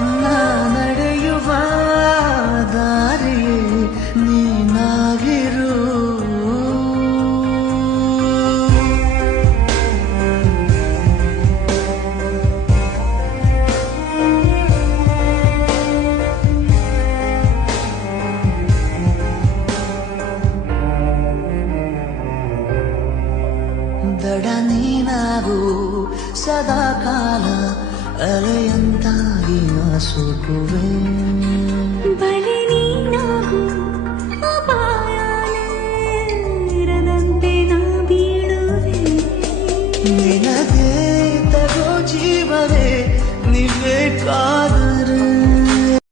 ನಾ ನಡೆಯುವ ದಾರಿಯೇ ನೀನಾಗಿರು. ದಡ ನೀನಾಗು ಸದಾ ಕಾಲ ಅಲೆಯಂತಾಗಿ ನಾ ಸೋಕುವೆ. ಬಲೆ ನೀನಾಗು ಅಪಾಯದಂತೆ ನಾ ಬೀಳುವೆ.